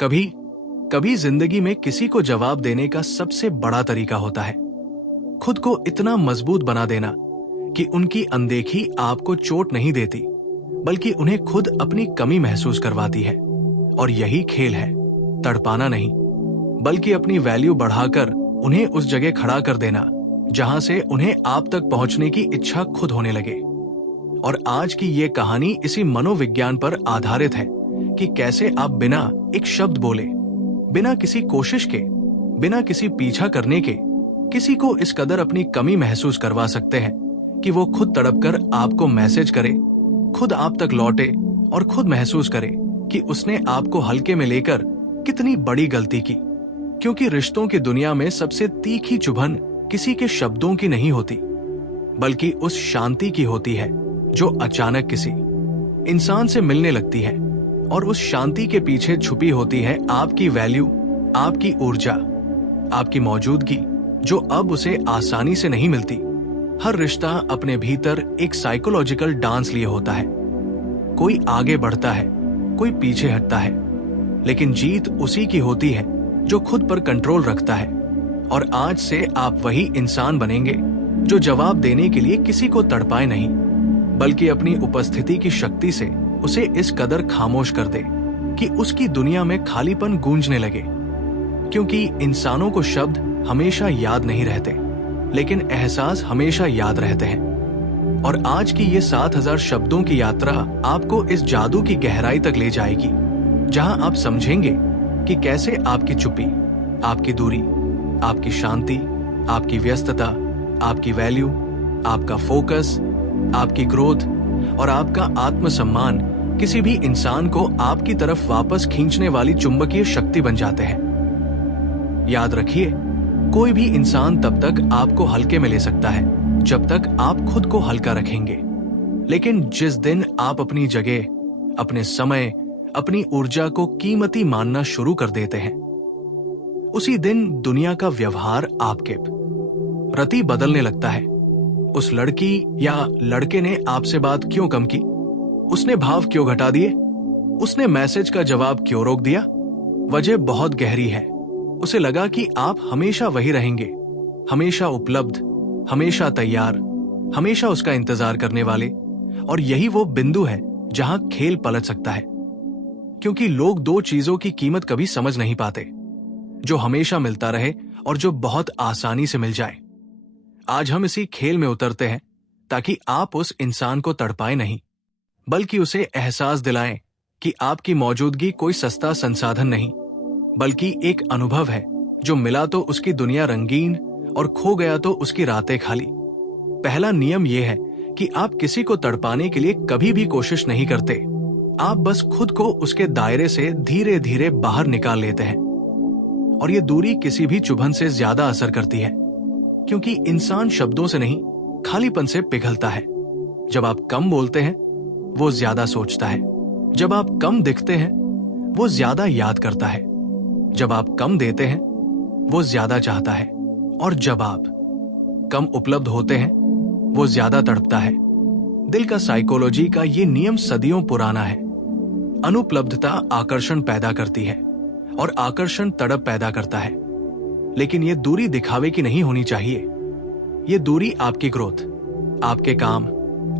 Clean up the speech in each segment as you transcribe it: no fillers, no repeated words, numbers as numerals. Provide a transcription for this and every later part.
कभी कभी जिंदगी में किसी को जवाब देने का सबसे बड़ा तरीका होता है खुद को इतना मजबूत बना देना कि उनकी अनदेखी आपको चोट नहीं देती, बल्कि उन्हें खुद अपनी कमी महसूस करवाती है। और यही खेल है, तड़पाना नहीं, बल्कि अपनी वैल्यू बढ़ाकर उन्हें उस जगह खड़ा कर देना जहां से उन्हें आप तक पहुंचने की इच्छा खुद होने लगे। और आज की ये कहानी इसी मनोविज्ञान पर आधारित है कि कैसे आप बिना एक शब्द बोले, बिना किसी कोशिश के, बिना किसी पीछा करने के किसी को इस कदर अपनी कमी महसूस करवा सकते हैं कि वो खुद तड़पकर आपको मैसेज करे, खुद आप तक लौटे और खुद महसूस करे कि उसने आपको हल्के में लेकर कितनी बड़ी गलती की। क्योंकि रिश्तों की दुनिया में सबसे तीखी चुभन किसी के शब्दों की नहीं होती, बल्कि उस शांति की होती है जो अचानक किसी इंसान से मिलने लगती है। और उस शांति के पीछे छुपी होती है आपकी वैल्यू, आपकी ऊर्जा, आपकी मौजूदगी, जो अब उसे आसानी से नहीं मिलती। हर रिश्ता अपने भीतर एक साइकोलॉजिकल डांस लिए होता है। कोई आगे बढ़ता है, कोई पीछे हटता है, लेकिन जीत उसी की होती है जो खुद पर कंट्रोल रखता है। और आज से आप वही इंसान बनेंगे जो जवाब देने के लिए किसी को तड़पाए नहीं, बल्कि अपनी उपस्थिति की शक्ति से उसे इस कदर खामोश कर दे कि उसकी दुनिया में खालीपन गूंजने लगे। क्योंकि इंसानों को शब्द हमेशा याद नहीं रहते, लेकिन एहसास हमेशा याद रहते हैं। और आज की ये 7000 शब्दों की यात्रा आपको इस जादू की गहराई तक ले जाएगी, जहां आप समझेंगे कि कैसे आपकी चुप्पी, आपकी दूरी, आपकी शांति, आपकी व्यस्तता, आपकी वैल्यू, आपका फोकस, आपकी ग्रोथ और आपका आत्मसम्मान किसी भी इंसान को आपकी तरफ वापस खींचने वाली चुंबकीय शक्ति बन जाते हैं। याद रखिए, कोई भी इंसान तब तक आपको हल्के में ले सकता है जब तक आप खुद को हल्का रखेंगे। लेकिन जिस दिन आप अपनी जगह, अपने समय, अपनी ऊर्जा को कीमती मानना शुरू कर देते हैं, उसी दिन दुनिया का व्यवहार आपके प्रति बदलने लगता है। उस लड़की या लड़के ने आपसे बात क्यों कम की? उसने भाव क्यों घटा दिए? उसने मैसेज का जवाब क्यों रोक दिया? वजह बहुत गहरी है। उसे लगा कि आप हमेशा वही रहेंगे, हमेशा उपलब्ध, हमेशा तैयार, हमेशा उसका इंतजार करने वाले। और यही वो बिंदु है जहां खेल पलट सकता है। क्योंकि लोग दो चीजों की कीमत कभी समझ नहीं पाते, जो हमेशा मिलता रहे और जो बहुत आसानी से मिल जाए। आज हम इसी खेल में उतरते हैं ताकि आप उस इंसान को तड़पाए नहीं, बल्कि उसे एहसास दिलाएं कि आपकी मौजूदगी कोई सस्ता संसाधन नहीं, बल्कि एक अनुभव है जो मिला तो उसकी दुनिया रंगीन और खो गया तो उसकी रातें खाली। पहला नियम यह है कि आप किसी को तड़पाने के लिए कभी भी कोशिश नहीं करते। आप बस खुद को उसके दायरे से धीरे धीरे बाहर निकाल लेते हैं। और ये दूरी किसी भी चुभन से ज्यादा असर करती है, क्योंकि इंसान शब्दों से नहीं, खालीपन से पिघलता है। जब आप कम बोलते हैं, वो ज्यादा सोचता है। जब आप कम दिखते हैं, वो ज्यादा याद करता है। जब आप कम देते हैं, वो ज्यादा चाहता है। और जब आप कम उपलब्ध होते हैं, वो ज्यादा तड़पता है। दिल का साइकोलॉजी का ये नियम सदियों पुराना है। अनुपलब्धता आकर्षण पैदा करती है और आकर्षण तड़प पैदा करता है। लेकिन ये दूरी दिखावे की नहीं होनी चाहिए। ये दूरी आपकी ग्रोथ, आपके काम,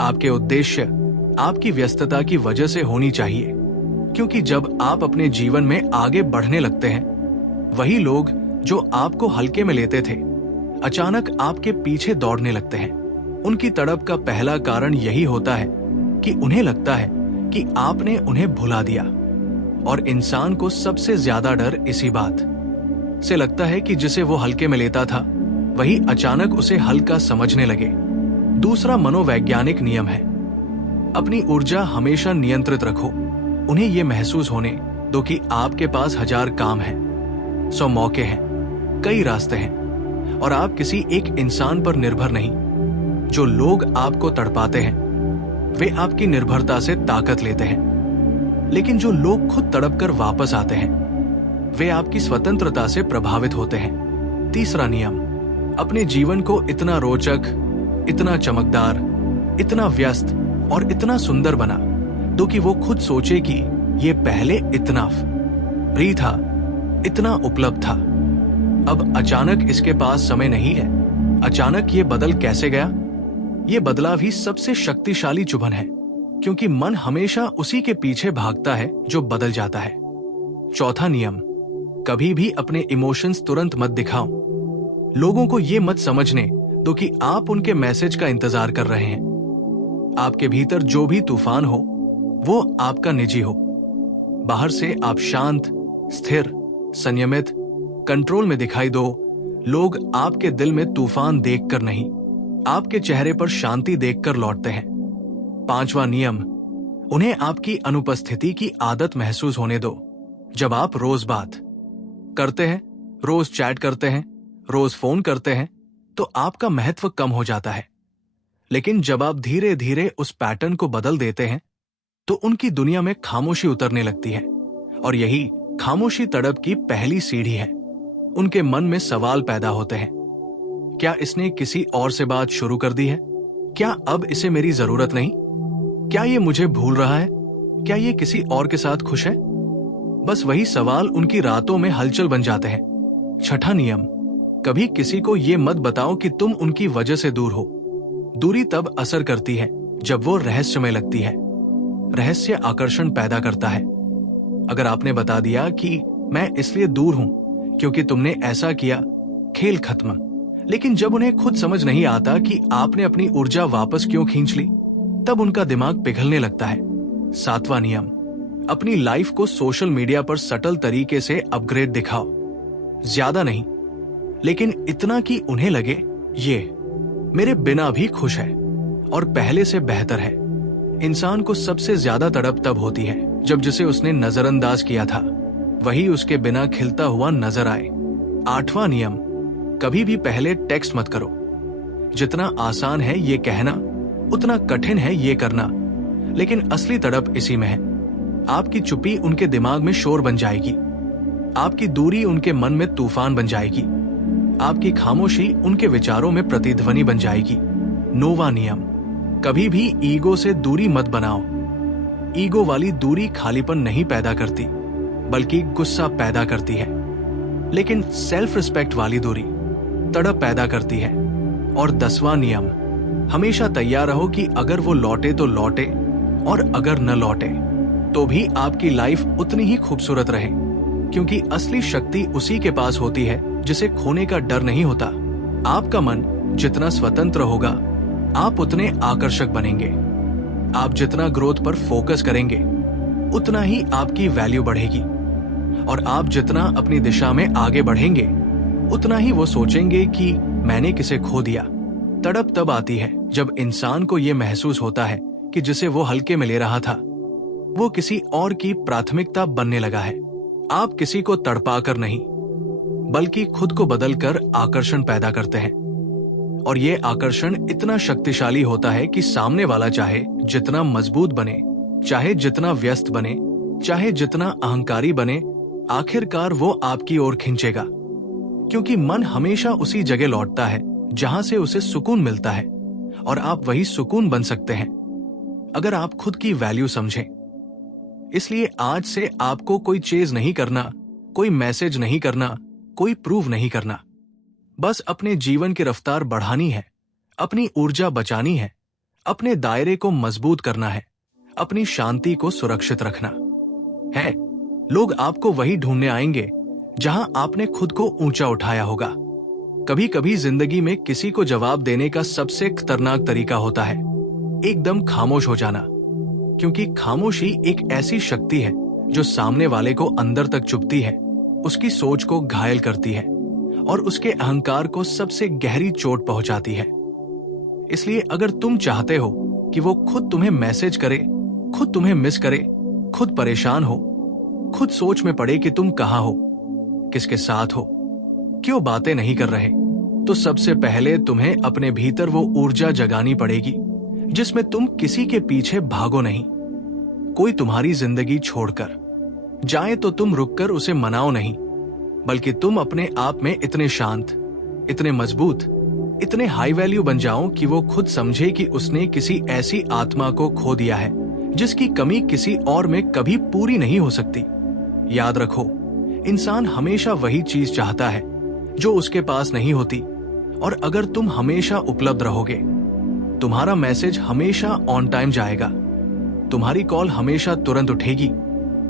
आपके उद्देश्य, आपकी व्यस्तता की वजह से होनी चाहिए। क्योंकि जब आप अपने जीवन में आगे बढ़ने लगते हैं, वही लोग जो आपको हल्के में लेते थे, अचानक आपके पीछे दौड़ने लगते हैं। उनकी तड़प का पहला कारण यही होता है कि उन्हें लगता है कि आपने उन्हें भुला दिया। और इंसान को सबसे ज्यादा डर इसी बात से लगता है कि जिसे वो हल्के में लेता था, वही अचानक उसे हल्का समझने लगे। दूसरा मनोवैज्ञानिक नियम है, अपनी ऊर्जा हमेशा नियंत्रित रखो। उन्हें यह महसूस होने दो कि आपके पास 1000 काम हैं, 100 मौके हैं, कई रास्ते हैं, और आप किसी एक इंसान पर निर्भर नहीं। जो लोग आपको तड़पाते हैं, वे आपकी निर्भरता से ताकत लेते हैं। लेकिन जो लोग खुद तड़प कर वापस आते हैं, वे आपकी स्वतंत्रता से प्रभावित होते हैं। तीसरा नियम, अपने जीवन को इतना रोचक, इतना चमकदार, इतना व्यस्त और इतना सुंदर बना दो कि वो खुद सोचे कि ये पहले इतना फ्री था, इतना उपलब्ध था। अब अचानक इसके पास समय नहीं है। अचानक ये बदल कैसे गया? ये बदलाव ही सबसे शक्तिशाली चुभन है, क्योंकि मन हमेशा उसी के पीछे भागता है जो बदल जाता है। चौथा नियम, कभी भी अपने इमोशंस तुरंत मत दिखाओ। लोगों को ये मत समझने दो कि आप उनके मैसेज का इंतजार कर रहे हैं। आपके भीतर जो भी तूफान हो, वो आपका निजी हो। बाहर से आप शांत, स्थिर, संयमित, कंट्रोल में दिखाई दो। लोग आपके दिल में तूफान देखकर नहीं, आपके चेहरे पर शांति देखकर लौटते हैं। पांचवा नियम, उन्हें आपकी अनुपस्थिति की आदत महसूस होने दो। जब आप रोज बात करते हैं, रोज चैट करते हैं, रोज फोन करते हैं, तो आपका महत्व कम हो जाता है। लेकिन जब आप धीरे धीरे उस पैटर्न को बदल देते हैं, तो उनकी दुनिया में खामोशी उतरने लगती है। और यही खामोशी तड़प की पहली सीढ़ी है। उनके मन में सवाल पैदा होते हैं, क्या इसने किसी और से बात शुरू कर दी है? क्या अब इसे मेरी जरूरत नहीं? क्या ये मुझे भूल रहा है? क्या ये किसी और के साथ खुश है? बस वही सवाल उनकी रातों में हलचल बन जाते हैं। छठा नियम, कभी किसी को ये मत बताओ कि तुम उनकी वजह से दूर हो। दूरी तब असर करती है जब वो रहस्यमय लगती है। रहस्य आकर्षण पैदा करता है। अगर आपने बता दिया कि मैं इसलिए दूर हूं क्योंकि तुमने ऐसा किया, खेल खत्म। लेकिन जब उन्हें खुद समझ नहीं आता कि आपने अपनी ऊर्जा वापस क्यों खींच ली, तब उनका दिमाग पिघलने लगता है। सातवां नियम, अपनी लाइफ को सोशल मीडिया पर सटल तरीके से अपग्रेड दिखाओ। ज्यादा नहीं, लेकिन इतना कि उन्हें लगे ये मेरे बिना भी खुश है और पहले से बेहतर है। इंसान को सबसे ज्यादा तड़प तब होती है जब जिसे उसने नजरअंदाज किया था वही उसके बिना खिलता हुआ नजर आए। आठवां नियम, कभी भी पहले टेक्स्ट मत करो। जितना आसान है ये कहना, उतना कठिन है ये करना। लेकिन असली तड़प इसी में है। आपकी चुप्पी उनके दिमाग में शोर बन जाएगी। आपकी दूरी उनके मन में तूफान बन जाएगी। आपकी खामोशी उनके विचारों में प्रतिध्वनि बन जाएगी। नौवां नियम, कभी भी ईगो से दूरी मत बनाओ। ईगो वाली दूरी खालीपन नहीं पैदा करती, बल्कि गुस्सा पैदा करती है। लेकिन सेल्फ रिस्पेक्ट वाली दूरी तड़प पैदा करती है। और 10वां नियम, हमेशा तैयार रहो कि अगर वो लौटे तो लौटे, और अगर न लौटे तो भी आपकी लाइफ उतनी ही खूबसूरत रहे, क्योंकि असली शक्ति उसी के पास होती है जिसे खोने का डर नहीं होता। आपका मन जितना स्वतंत्र होगा, आप उतने आकर्षक बनेंगे। आप जितना ग्रोथ पर फोकस करेंगे, उतना ही आपकी वैल्यू बढ़ेगी। और आप जितना अपनी दिशा में आगे बढ़ेंगे, उतना ही वो सोचेंगे कि मैंने किसे खो दिया। तड़प तब आती है जब इंसान को यह महसूस होता है कि जिसे वो हल्के में ले रहा था, वो किसी और की प्राथमिकता बनने लगा है। आप किसी को तड़पाकर नहीं, बल्कि खुद को बदलकर आकर्षण पैदा करते हैं। और ये आकर्षण इतना शक्तिशाली होता है कि सामने वाला चाहे जितना मजबूत बने, चाहे जितना व्यस्त बने, चाहे जितना अहंकारी बने, आखिरकार वो आपकी ओर खींचेगा। क्योंकि मन हमेशा उसी जगह लौटता है जहां से उसे सुकून मिलता है। और आप वही सुकून बन सकते हैं अगर आप खुद की वैल्यू समझें। इसलिए आज से आपको कोई चेज नहीं करना, कोई मैसेज नहीं करना, कोई प्रूव नहीं करना। बस अपने जीवन की रफ्तार बढ़ानी है, अपनी ऊर्जा बचानी है, अपने दायरे को मजबूत करना है, अपनी शांति को सुरक्षित रखना है। लोग आपको वही ढूंढने आएंगे जहां आपने खुद को ऊंचा उठाया होगा। कभी कभी जिंदगी में किसी को जवाब देने का सबसे खतरनाक तरीका होता है एकदम खामोश हो जाना। क्योंकि खामोशी एक ऐसी शक्ति है जो सामने वाले को अंदर तक चुभती है, उसकी सोच को घायल करती है और उसके अहंकार को सबसे गहरी चोट पहुंचाती है। इसलिए अगर तुम चाहते हो कि वो खुद तुम्हें मैसेज करे, खुद तुम्हें मिस करे, खुद परेशान हो, खुद सोच में पड़े कि तुम कहां हो, किसके साथ हो, क्यों बातें नहीं कर रहे, तो सबसे पहले तुम्हें अपने भीतर वो ऊर्जा जगानी पड़ेगी जिसमें तुम किसी के पीछे भागो नहीं। कोई तुम्हारी जिंदगी छोड़कर जाए तो तुम रुककर उसे मनाओ नहीं, बल्कि तुम अपने आप में इतने शांत, इतने मजबूत, इतने हाई वैल्यू बन जाओ कि वो खुद समझे कि उसने किसी ऐसी आत्मा को खो दिया है जिसकी कमी किसी और में कभी पूरी नहीं हो सकती। याद रखो, इंसान हमेशा वही चीज चाहता है जो उसके पास नहीं होती, और अगर तुम हमेशा उपलब्ध रहोगे, तुम्हारा मैसेज हमेशा ऑन टाइम जाएगा, तुम्हारी कॉल हमेशा तुरंत उठेगी,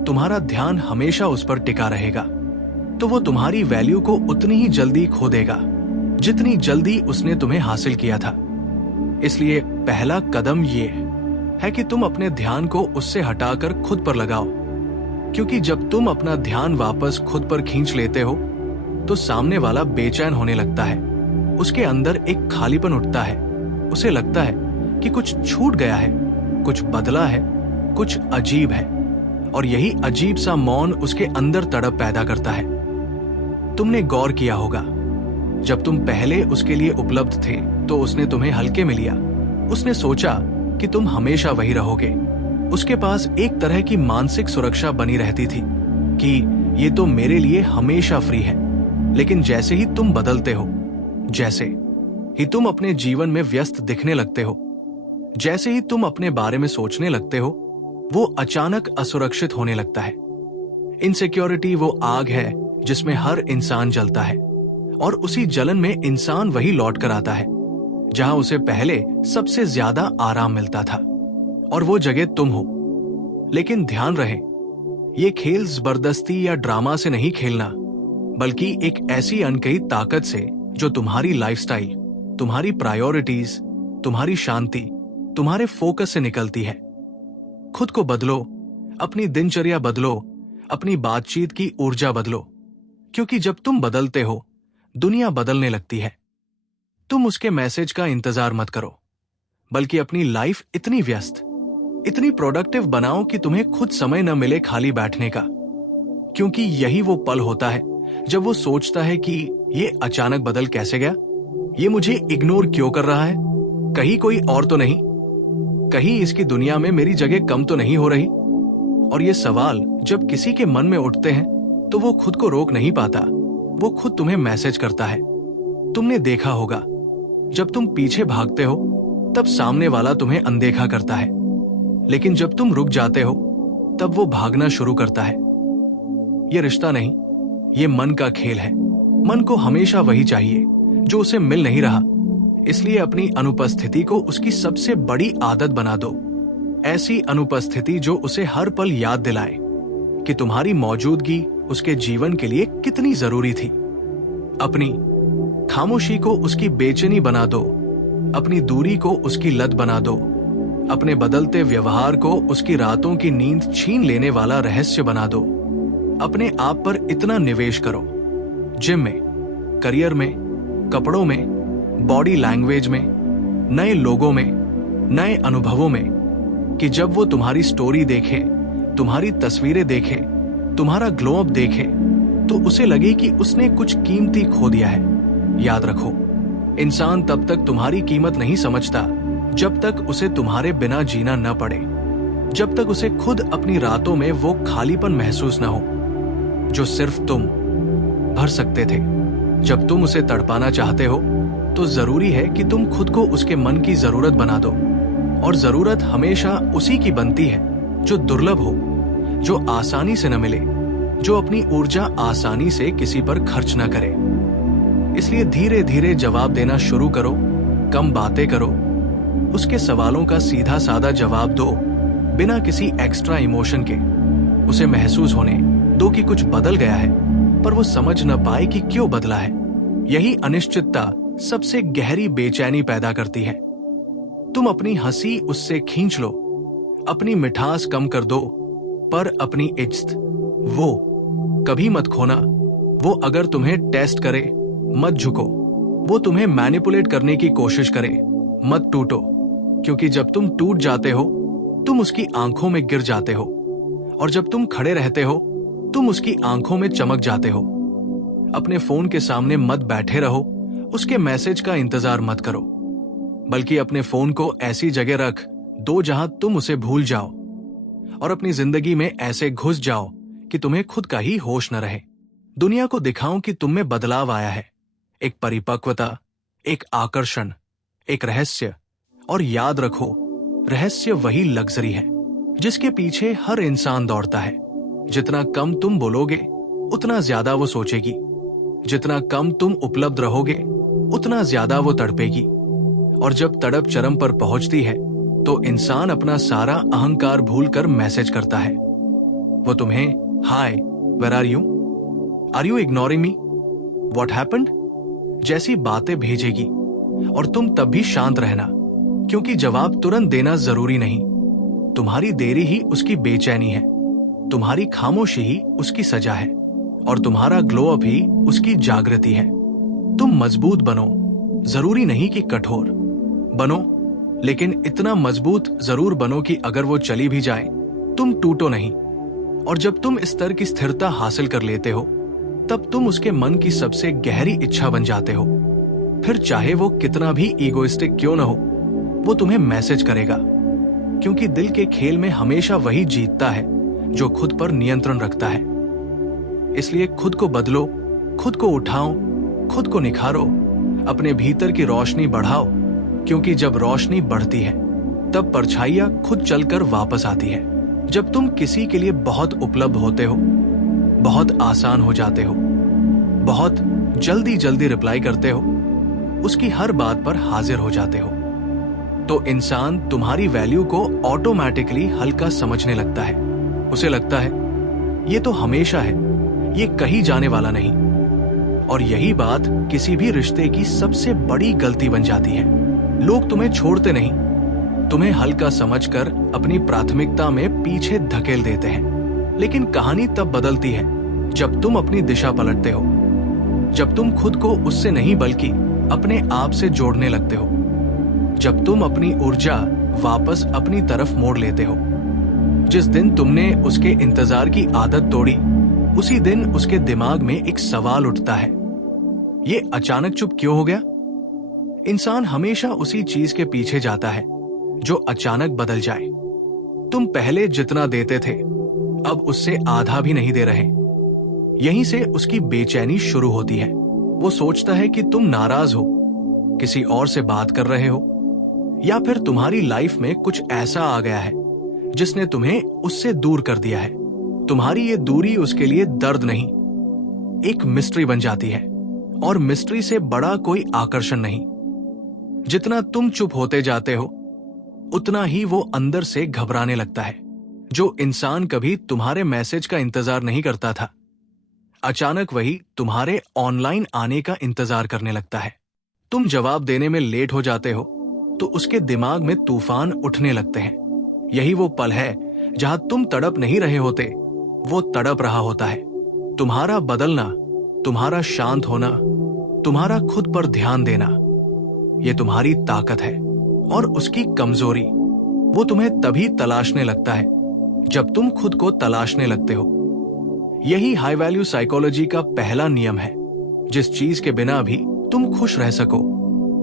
तुम्हारा ध्यान हमेशा उस पर टिका रहेगा, तो वो तुम्हारी वैल्यू को उतनी ही जल्दी खो देगा जितनी जल्दी उसने तुम्हें हासिल किया था। इसलिए पहला कदम ये है कि तुम अपने ध्यान को उससे हटाकर खुद पर लगाओ, क्योंकि जब तुम अपना ध्यान वापस खुद पर खींच लेते हो तो सामने वाला बेचैन होने लगता है, उसके अंदर एक खालीपन उठता है, उसे लगता है कि कुछ छूट गया है, कुछ बदला है, कुछ अजीब है, और यही अजीब सा मौन उसके अंदर तड़प पैदा करता है। तुमने गौर किया होगा, जब तुम पहले उसके लिए उपलब्ध थे तो उसने तुम्हें हल्के में लिया, उसने सोचा कि तुम हमेशा वही रहोगे। उसके पास एक तरह की मानसिक सुरक्षा बनी रहती थी कि ये तो मेरे लिए हमेशा फ्री है। लेकिन जैसे ही तुम बदलते हो, जैसे ही तुम अपने जीवन में व्यस्त दिखने लगते हो, जैसे ही तुम अपने बारे में सोचने लगते हो, वो अचानक असुरक्षित होने लगता है। इनसिक्योरिटी वो आग है जिसमें हर इंसान जलता है, और उसी जलन में इंसान वही लौट कर आता है जहां उसे पहले सबसे ज्यादा आराम मिलता था, और वो जगह तुम हो। लेकिन ध्यान रहे, ये खेल जबरदस्ती या ड्रामा से नहीं खेलना, बल्कि एक ऐसी अनकही ताकत से जो तुम्हारी लाइफस्टाइल, तुम्हारी प्रायोरिटीज, तुम्हारी शांति, तुम्हारे फोकस से निकलती है। खुद को बदलो, अपनी दिनचर्या बदलो, अपनी बातचीत की ऊर्जा बदलो, क्योंकि जब तुम बदलते हो दुनिया बदलने लगती है। तुम उसके मैसेज का इंतजार मत करो, बल्कि अपनी लाइफ इतनी व्यस्त, इतनी प्रोडक्टिव बनाओ कि तुम्हें खुद समय न मिले खाली बैठने का, क्योंकि यही वो पल होता है जब वो सोचता है कि ये अचानक बदल कैसे गया, ये मुझे इग्नोर क्यों कर रहा है, कहीं कोई और तो नहीं, कहीं इसकी दुनिया में मेरी जगह कम तो नहीं हो रही। और ये सवाल जब किसी के मन में उठते हैं तो वो खुद को रोक नहीं पाता, वो खुद तुम्हें मैसेज करता है। तुमने देखा होगा, जब तुम पीछे भागते हो तब सामने वाला तुम्हें अनदेखा करता है, लेकिन जब तुम रुक जाते हो तब वो भागना शुरू करता है। ये रिश्ता नहीं, ये मन का खेल है। मन को हमेशा वही चाहिए जो उसे मिल नहीं रहा, इसलिए अपनी अनुपस्थिति को उसकी सबसे बड़ी आदत बना दो। ऐसी अनुपस्थिति जो उसे हर पल याद दिलाए कि तुम्हारी मौजूदगी उसके जीवन के लिए कितनी जरूरी थी। अपनी खामोशी को उसकी बेचैनी बना दो, अपनी दूरी को उसकी लत बना दो, अपने बदलते व्यवहार को उसकी रातों की नींद छीन लेने वाला रहस्य बना दो। अपने आप पर इतना निवेश करो, जिम में, करियर में, कपड़ों में, बॉडी लैंग्वेज में, नए लोगों में, नए अनुभवों में, कि जब वो तुम्हारी स्टोरी देखे, तुम्हारी तस्वीरें देखे, तुम्हारा ग्लो अप देखे, तो उसे लगे कि उसने कुछ कीमती खो दिया है। याद रखो, इंसान तब तक तुम्हारी कीमत नहीं समझता जब तक उसे तुम्हारे बिना जीना न पड़े, जब तक उसे खुद अपनी रातों में वो खालीपन महसूस न हो जो सिर्फ तुम भर सकते थे। जब तुम उसे तड़पाना चाहते हो तो जरूरी है कि तुम खुद को उसके मन की जरूरत बना दो, और जरूरत हमेशा उसी की बनती है जो दुर्लभ हो, जो आसानी से न मिले, जो अपनी ऊर्जा आसानी से किसी पर खर्च न करे। इसलिए धीरे धीरे जवाब देना शुरू करो, कम बातें करो, उसके सवालों का सीधा साधा जवाब दो, बिना किसी एक्स्ट्रा इमोशन के। उसे महसूस होने दो कि कुछ बदल गया है, पर वो समझ न पाए कि क्यों बदला है। यही अनिश्चितता सबसे गहरी बेचैनी पैदा करती है। तुम अपनी हंसी उससे खींच लो, अपनी मिठास कम कर दो, पर अपनी इज्जत वो कभी मत खोना। वो अगर तुम्हें टेस्ट करे, मत झुको। वो तुम्हें मैनिपुलेट करने की कोशिश करे, मत टूटो, क्योंकि जब तुम टूट जाते हो तुम उसकी आंखों में गिर जाते हो, और जब तुम खड़े रहते हो तुम उसकी आंखों में चमक जाते हो। अपने फोन के सामने मत बैठे रहो, उसके मैसेज का इंतजार मत करो, बल्कि अपने फोन को ऐसी जगह रख दो जहां तुम उसे भूल जाओ, और अपनी जिंदगी में ऐसे घुस जाओ कि तुम्हें खुद का ही होश न रहे। दुनिया को दिखाओ कि तुम में बदलाव आया है, एक परिपक्वता, एक आकर्षण, एक रहस्य। और याद रखो, रहस्य वही लग्जरी है जिसके पीछे हर इंसान दौड़ता है। जितना कम तुम बोलोगे, उतना ज्यादा वो सोचेगी। जितना कम तुम उपलब्ध रहोगे, उतना ज्यादा वो तड़पेगी। और जब तड़प चरम पर पहुंचती है तो इंसान अपना सारा अहंकार भूलकर मैसेज करता है। वो तुम्हें hi, where are you ignoring me, what happened जैसी बातें भेजेगी। और तुम तब भी शांत रहना, क्योंकि जवाब तुरंत देना जरूरी नहीं। तुम्हारी देरी ही उसकी बेचैनी है, तुम्हारी खामोशी ही उसकी सजा है, और तुम्हारा ग्लो अप ही उसकी जागृति है। तुम मजबूत बनो, जरूरी नहीं कि कठोर बनो, लेकिन इतना मजबूत जरूर बनो कि अगर वो चली भी जाए तुम टूटो नहीं। और जब तुम इस स्तर की स्थिरता हासिल कर लेते हो, तब तुम उसके मन की सबसे गहरी इच्छा बन जाते हो। फिर चाहे वो कितना भी ईगोइस्टिक क्यों न हो, वो तुम्हें मैसेज करेगा, क्योंकि दिल के खेल में हमेशा वही जीतता है जो खुद पर नियंत्रण रखता है। इसलिए खुद को बदलो, खुद को उठाओ, खुद को निखारो, अपने भीतर की रोशनी बढ़ाओ, क्योंकि जब रोशनी बढ़ती है तब परछाइयां खुद चलकर वापस आती है। जब तुम किसी के लिए बहुत उपलब्ध होते हो, बहुत आसान हो जाते हो, बहुत जल्दी जल्दी रिप्लाई करते हो, उसकी हर बात पर हाजिर हो जाते हो, तो इंसान तुम्हारी वैल्यू को ऑटोमेटिकली हल्का समझने लगता है। उसे लगता है ये तो हमेशा है, ये कहीं जाने वाला नहीं। और यही बात किसी भी रिश्ते की सबसे बड़ी गलती बन जाती है। लोग तुम्हें छोड़ते नहीं, तुम्हें हल्का समझकर अपनी प्राथमिकता में पीछे धकेल देते हैं। लेकिन कहानी तब बदलती है जब तुम अपनी दिशा पलटते हो, जब तुम खुद को उससे नहीं बल्कि अपने आप से जोड़ने लगते हो, जब तुम अपनी ऊर्जा वापस अपनी तरफ मोड़ लेते हो। जिस दिन तुमने उसके इंतजार की आदत तोड़ी, उसी दिन उसके दिमाग में एक सवाल उठता है, ये अचानक चुप क्यों हो गया? इंसान हमेशा उसी चीज के पीछे जाता है जो अचानक बदल जाए। तुम पहले जितना देते थे, अब उससे आधा भी नहीं दे रहे। यहीं से उसकी बेचैनी शुरू होती है। वो सोचता है कि तुम नाराज हो, किसी और से बात कर रहे हो, या फिर तुम्हारी लाइफ में कुछ ऐसा आ गया है जिसने तुम्हें उससे दूर कर दिया है। तुम्हारी ये दूरी उसके लिए दर्द नहीं, एक मिस्ट्री बन जाती है, और मिस्ट्री से बड़ा कोई आकर्षण नहीं। जितना तुम चुप होते जाते हो, उतना ही वो अंदर से घबराने लगता है। जो इंसान कभी तुम्हारे मैसेज का इंतजार नहीं करता था, अचानक वही तुम्हारे ऑनलाइन आने का इंतजार करने लगता है। तुम जवाब देने में लेट हो जाते हो तो उसके दिमाग में तूफान उठने लगते हैं। यही वो पल है जहां तुम तड़प नहीं रहे होते, वो तड़प रहा होता है। तुम्हारा बदलना, तुम्हारा शांत होना, तुम्हारा खुद पर ध्यान देना, ये तुम्हारी ताकत है। और उसकी कमजोरी, वो तुम्हें तभी तलाशने लगता है जब तुम खुद को तलाशने लगते हो। यही हाई वैल्यू साइकोलॉजी का पहला नियम है। जिस चीज के बिना भी तुम खुश रह सको,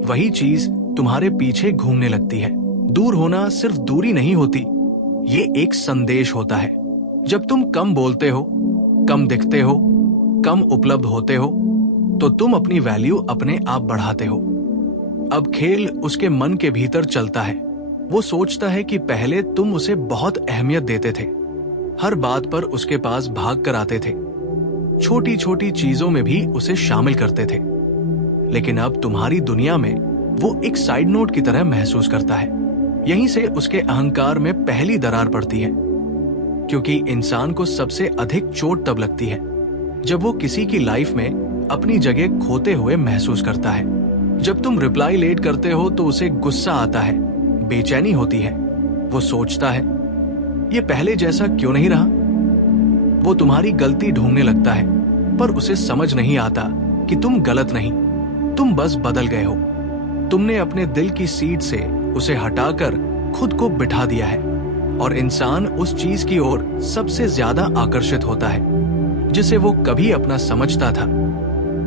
वही चीज तुम्हारे पीछे घूमने लगती है। दूर होना सिर्फ दूरी नहीं होती, ये एक संदेश होता है। जब तुम कम बोलते हो, कम दिखते हो, कम उपलब्ध होते हो, तो तुम अपनी वैल्यू अपने आप बढ़ाते हो। अब खेल उसके मन के भीतर चलता है। वो सोचता है कि पहले तुम उसे बहुत अहमियत देते थे, हर बात पर उसके पास भाग कर आते थे, छोटी छोटी चीजों में भी उसे शामिल करते थे। लेकिन अब तुम्हारी दुनिया में वो एक साइड नोट की तरह महसूस करता है। यहीं से उसके अहंकार में पहली दरार पड़ती है, क्योंकि इंसान को सबसे अधिक चोट तब लगती है जब वो किसी की लाइफ में अपनी जगह खोते हुए महसूस करता है। जब तुम रिप्लाई लेट करते हो तो उसे गुस्सा आता है, बेचैनी होती है। वो सोचता है ये पहले जैसा क्यों नहीं रहा। वो तुम्हारी गलती ढूंढने लगता है, पर उसे समझ नहीं आता कि तुम गलत नहीं, तुम बस बदल गए हो। तुमने अपने दिल की सीट से उसे हटाकर खुद को बिठा दिया है, और इंसान उस चीज की ओर सबसे ज्यादा आकर्षित होता है जिसे वो कभी अपना समझता था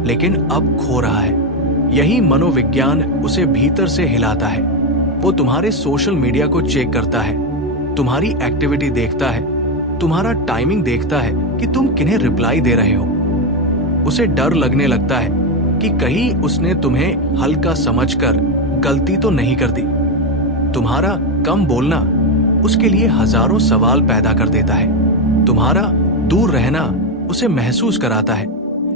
लेकिन अब खो रहा है। यही मनोविज्ञान उसे भीतर से हिलाता है। वो तुम्हारे सोशल मीडिया को चेक करता है, तुम्हारी एक्टिविटी देखता है, तुम्हारा टाइमिंग देखता है कि तुम किन्हें रिप्लाई दे रहे हो। उसे डर लगने लगता है कि कहीं उसने तुम्हें हल्का समझकर गलती तो नहीं कर दी। तुम्हारा कम बोलना उसके लिए हजारों सवाल पैदा कर देता है। तुम्हारा दूर रहना उसे महसूस कराता है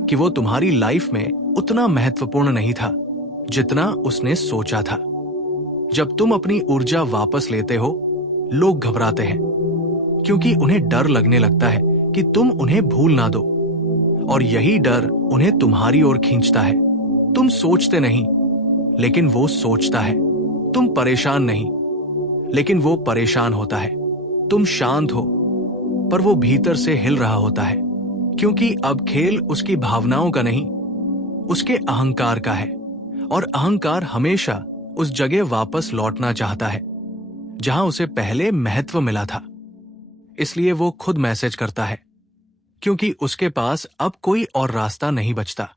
कि वो तुम्हारी लाइफ में उतना महत्वपूर्ण नहीं था जितना उसने सोचा था। जब तुम अपनी ऊर्जा वापस लेते हो, लोग घबराते हैं क्योंकि उन्हें डर लगने लगता है कि तुम उन्हें भूल ना दो, और यही डर उन्हें तुम्हारी ओर खींचता है। तुम सोचते नहीं, लेकिन वो सोचता है। तुम परेशान नहीं, लेकिन वो परेशान होता है। तुम शांत हो, पर वो भीतर से हिल रहा होता है, क्योंकि अब खेल उसकी भावनाओं का नहीं, उसके अहंकार का है। और अहंकार हमेशा उस जगह वापस लौटना चाहता है जहां उसे पहले महत्व मिला था। इसलिए वो खुद मैसेज करता है, क्योंकि उसके पास अब कोई और रास्ता नहीं बचता।